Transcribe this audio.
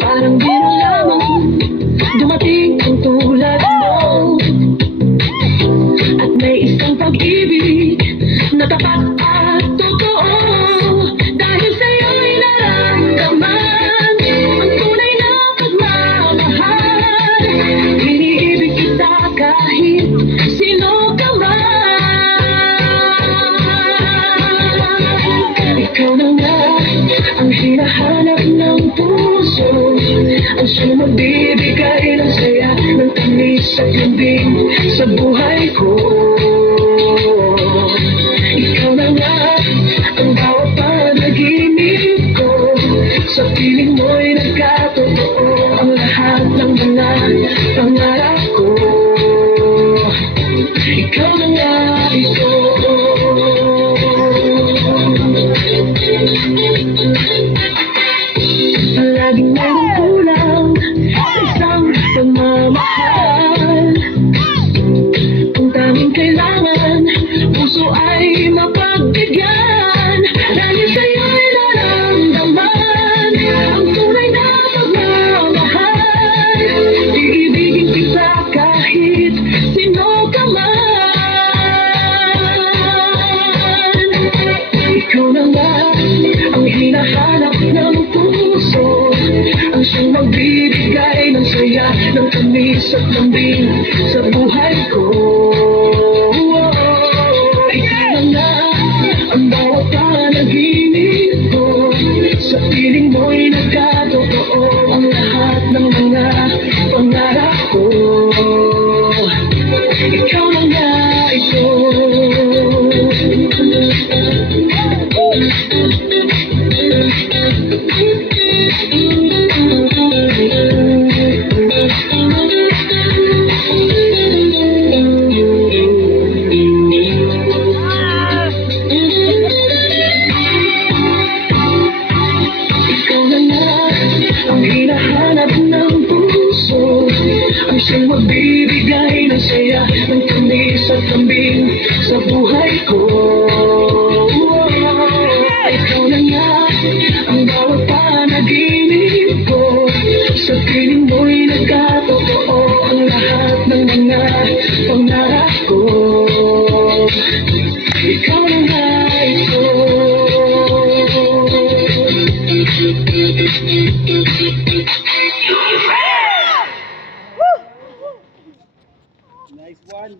Parang biro lamang dumating ang tulad mo, at may isang pag-ibig na tapat at totoo. Dahil sa'yo'y naramdaman ang tunay na pagmamahal. Iniibig kita kahit sino ka man. Ikaw na nga ang hinahanap ng puso, ang siyang magbibigay ng saya, ng tamis at lambing sa buhay ko. Ikaw na nga ang bawat panaginip ko, sa piling mo'y nagkatotoo ang lahat ng mga pangarap ko. Ikaw na nga ito. Laging mayroong kulang sa isang pagmamahal. Ang tanging kailangan, puso ay mapagbigyan. Dahil sa'yo'y naramdaman ang tunay na pagmamahal. Iibigin kita kahit sino ka man. Ikaw na nga ang hinahanap ng puso, ang siyang magbibigay ng saya, ng tamis at lambing sa buhay ko. Ikaw na nga ang bawat panaginip ko, sa piling mo'y nagkatotoo ang lahat ng mga pangarap ko. Ikaw na nga ito. Ang hinahanap ng puso, ang siyang magbibigay ng saya, ng tamis at lambing sa buhay ko. Ikaw na nga ang bawat panaginip ko, sa piling mo'y nagkatotoo ang lahat ng mga pangarap ko. Ikaw na nga ito. Nice one.